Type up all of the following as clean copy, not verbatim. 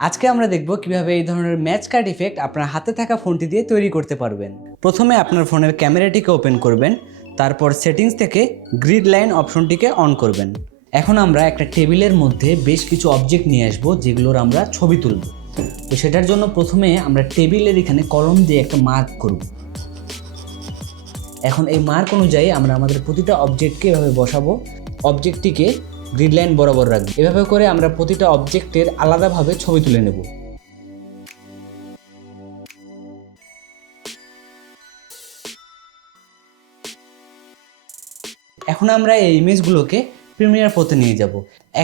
আজকে আমরা দেখব কিভাবে এই ধরনের ম্যাচ কাট ইফেক্ট আপনার হাতে থাকা ফোনটি দিয়ে তৈরি করতে পারবেন। প্রথমে আপনার ফোনের ক্যামেরাটিকে ওপেন করবেন, তারপর সেটিংস থেকে গ্রিড লাইন অপশনটিকে অন করবেন। এখন আমরা একটা টেবিলের মধ্যে বেশ কিছু অবজেক্ট নিয়ে আসবো যেগুলোর আমরা ছবি তুলব। তো সেটার জন্য প্রথমে আমরা টেবিলের এখানে কলম দিয়ে একটা মার্ক করব। এখন এই মার্ক অনুযায়ী আমরা আমাদের প্রতিটা অবজেক্টকে এভাবে বসাবো, অবজেক্টটিকে গ্রিড লাইন বরাবর রাখবো। এভাবে করে আমরা প্রতিটা অবজেক্টের আলাদাভাবে ছবি তুলে নেব। এখন আমরা এই ইমেজগুলোকে প্রিমিয়ার প্রোতে নিয়ে যাব।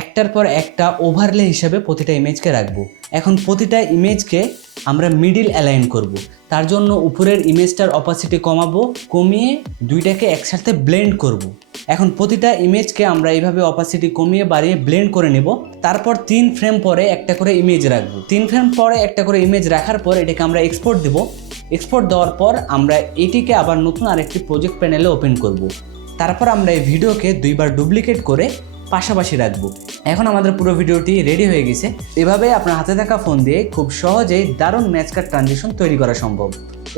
একটার পর একটা ওভারলে হিসাবে প্রতিটা ইমেজকে রাখবো। এখন প্রতিটা ইমেজকে আমরা মিডিল অ্যালাইন করব। তার জন্য উপরের ইমেজটার অপাসিটি কমাবো, কমিয়ে দুইটাকে একসাথে ব্লেন্ড করব। এখন প্রতিটা ইমেজকে আমরা এইভাবে অপাসিটি কমিয়ে বাড়িয়ে ব্লেন্ড করে নেব। তারপর 3 ফ্রেম পরে একটা করে ইমেজ রাখবো। 3 ফ্রেম পরে একটা করে ইমেজ রাখার পর এটাকে আমরা এক্সপোর্ট দেব। এক্সপোর্ট দেওয়ার পর আমরা এটিকে আবার নতুন আরেকটি প্রজেক্ট প্যানেলে ওপেন করব। তারপর আমরা এই ভিডিওকে 2 বার ডুপ্লিকেট করে পাশাপাশি রাখবো। এখন আমাদের পুরো ভিডিওটি রেডি হয়ে গেছে। এভাবে আপনার হাতে থাকা ফোন দিয়ে খুব সহজেই দারুণ ম্যাচ কাট ট্রানজিশন তৈরি করা সম্ভব।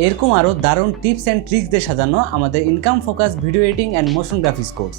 এরকম আরও দারুণ টিপস অ্যান্ড ট্রিক্স দিয়ে সাজানো আমাদের income focus video editing and motion graphics course.